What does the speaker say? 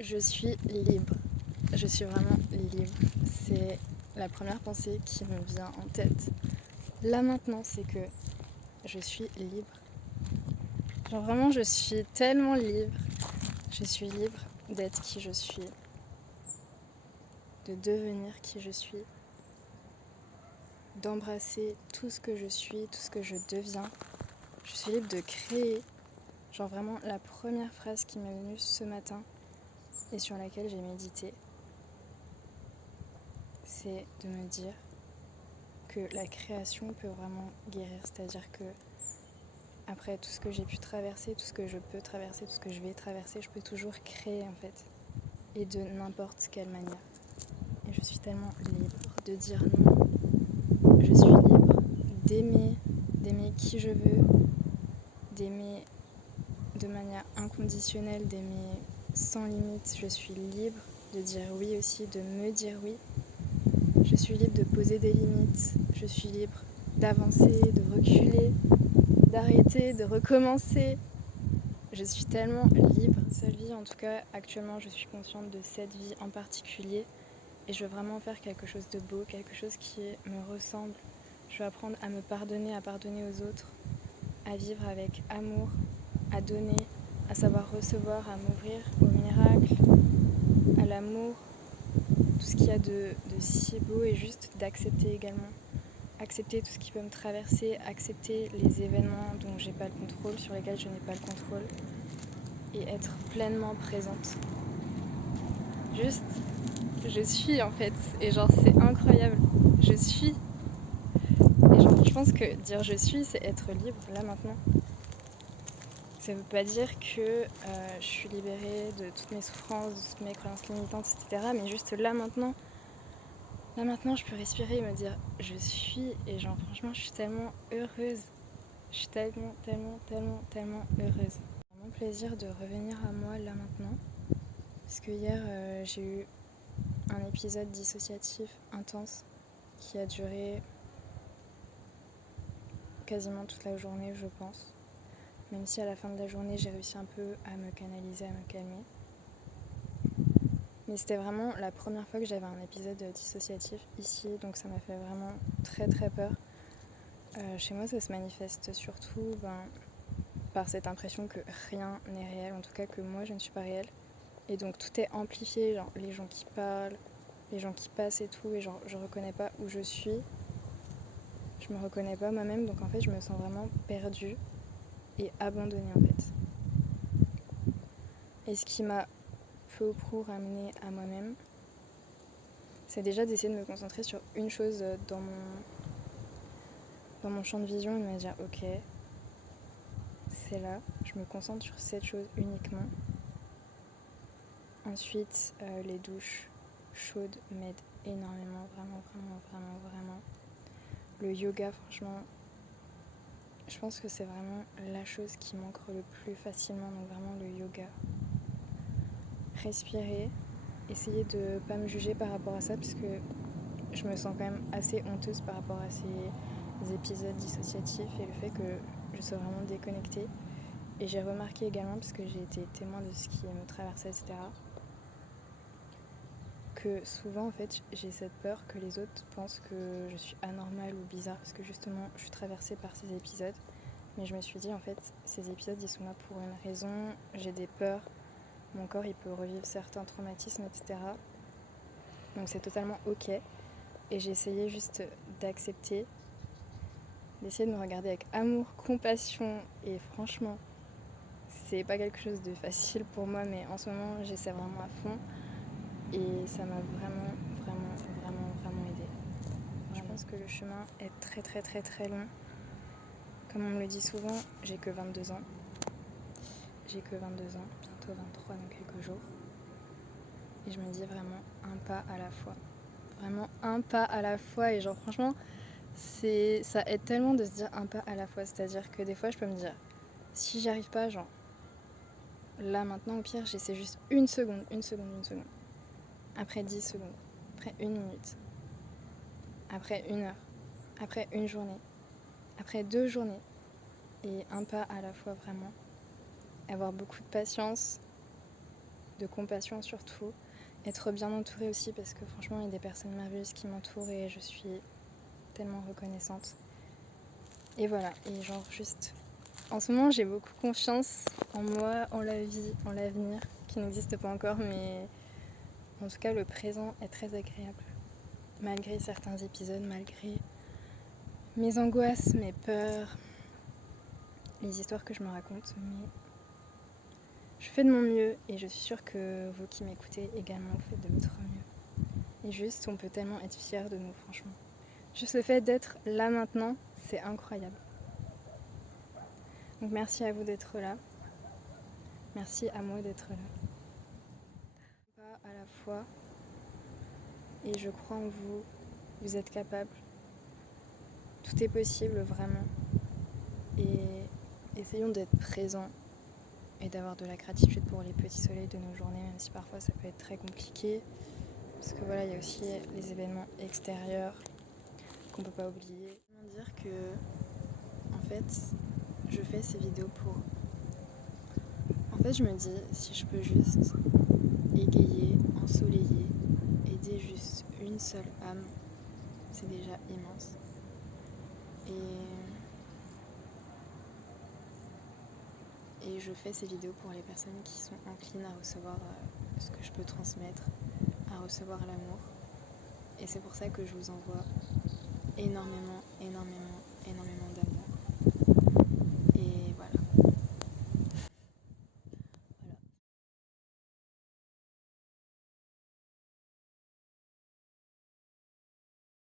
Je suis libre. Je suis vraiment libre. C'est la première pensée qui me vient en tête. Là maintenant, c'est que je suis libre. Genre vraiment, je suis tellement libre. Je suis libre d'être qui je suis, de devenir qui je suis, d'embrasser tout ce que je suis, tout ce que je deviens. Je suis libre de créer. Genre vraiment, la première phrase qui m'est venue ce matin et sur laquelle j'ai médité, c'est de me dire que la création peut vraiment guérir. C'est-à-dire que après tout ce que j'ai pu traverser, tout ce que je peux traverser, tout ce que je vais traverser, je peux toujours créer en fait. Et de n'importe quelle manière. Et je suis tellement libre de dire non. Je suis libre d'aimer qui je veux, d'aimer de manière inconditionnelle, d'aimer sans limite. Je suis libre de dire oui aussi, de me dire oui. Je suis libre de poser des limites. Je suis libre d'avancer, de reculer, d'arrêter, de recommencer. Je suis tellement libre. Seule vie, en tout cas, actuellement, je suis consciente de cette vie en particulier. Et je veux vraiment faire quelque chose de beau, quelque chose qui me ressemble. Je veux apprendre à me pardonner, à pardonner aux autres, à vivre avec amour, à donner, à savoir recevoir, à m'ouvrir au miracle, à l'amour, tout ce qu'il y a de si beau et juste d'accepter également. Accepter tout ce qui peut me traverser, accepter les événements dont j'ai pas le contrôle, sur lesquels je n'ai pas le contrôle, et être pleinement présente. Juste, je suis en fait, et genre c'est incroyable, je suis. Et genre je pense que dire je suis, c'est être libre là maintenant. Ça veut pas dire que je suis libérée de toutes mes souffrances, de toutes mes croyances limitantes, etc. Mais juste là maintenant, je peux respirer et me dire je suis. Et genre franchement, je suis tellement heureuse. Je suis tellement heureuse. C'est vraiment plaisir de revenir à moi là maintenant. Parce que hier, j'ai eu un épisode dissociatif intense qui a duré quasiment toute la journée, je pense. Même si à la fin de la journée, j'ai réussi un peu à me canaliser, à me calmer. Mais c'était vraiment la première fois que j'avais un épisode dissociatif ici, donc ça m'a fait vraiment très peur. Chez moi, ça se manifeste surtout par cette impression que rien n'est réel, en tout cas que moi, je ne suis pas réelle. Et donc tout est amplifié, genre les gens qui parlent, les gens qui passent et tout, et genre je reconnais pas où je suis, je me reconnais pas moi-même, donc en fait je me sens vraiment perdue et abandonnée en fait. Et ce qui m'a peu ou prou ramenée à moi-même, c'est déjà d'essayer de me concentrer sur une chose dans mon champ de vision et de me dire ok, c'est là, je me concentre sur cette chose uniquement. Ensuite, les douches chaudes m'aident énormément, vraiment. Le yoga, franchement, je pense que c'est vraiment la chose qui manque le plus facilement, donc vraiment le yoga. Respirer, essayer de pas me juger par rapport à ça, puisque je me sens quand même assez honteuse par rapport à ces épisodes dissociatifs et le fait que je sois vraiment déconnectée. Et j'ai remarqué également, parce que j'ai été témoin de ce qui me traversait, etc., que souvent en fait j'ai cette peur que les autres pensent que je suis anormale ou bizarre parce que justement je suis traversée par ces épisodes. Mais je me suis dit en fait ces épisodes ils sont là pour une raison, j'ai des peurs, mon corps il peut revivre certains traumatismes, etc. Donc c'est totalement ok. Et j'ai essayé juste d'accepter, d'essayer de me regarder avec amour, compassion, et franchement c'est pas quelque chose de facile pour moi, mais en ce moment j'essaie vraiment à fond et ça m'a vraiment aidé. Je pense que le chemin est très long. Comme on me le dit souvent, j'ai que 22 ans. Bientôt 23 dans quelques jours. Et je me dis vraiment un pas à la fois. Vraiment un pas à la fois. Et genre franchement, ça aide tellement de se dire un pas à la fois. C'est-à-dire que des fois, je peux me dire, si j'y arrive pas, genre, là maintenant, au pire, j'essaie juste une seconde. Après 10 secondes. Après une minute. Après une heure. Après une journée. Après 2 journées. Et un pas à la fois, vraiment. Avoir beaucoup de patience. de compassion surtout. Être bien entourée aussi parce que franchement il y a des personnes merveilleuses qui m'entourent et je suis tellement reconnaissante. Et voilà, et genre juste... En ce moment j'ai beaucoup confiance en moi, en la vie, en l'avenir, qui n'existe pas encore, mais en tout cas le présent est très agréable. Malgré certains épisodes, malgré mes angoisses, mes peurs, les histoires que je me raconte, mais je fais de mon mieux et je suis sûre que vous qui m'écoutez également faites de votre mieux. Et juste, on peut tellement être fiers de nous, franchement. Juste le fait d'être là maintenant, c'est incroyable. Donc merci à vous d'être là. Merci à moi d'être là. Pas à la fois. Et je crois en vous. Vous êtes capables. Tout est possible, vraiment. Et essayons d'être présents et d'avoir de la gratitude pour les petits soleils de nos journées, même si parfois ça peut être très compliqué. Parce que voilà, il y a aussi les événements extérieurs qu'on peut pas oublier. Comment dire que, en fait, je fais ces vidéos pour... En fait, je me dis, si je peux juste égayer, ensoleiller, aider juste une seule âme, c'est déjà immense. Et je fais ces vidéos pour les personnes qui sont inclines à recevoir ce que je peux transmettre, à recevoir l'amour. Et c'est pour ça que je vous envoie énormément, énormément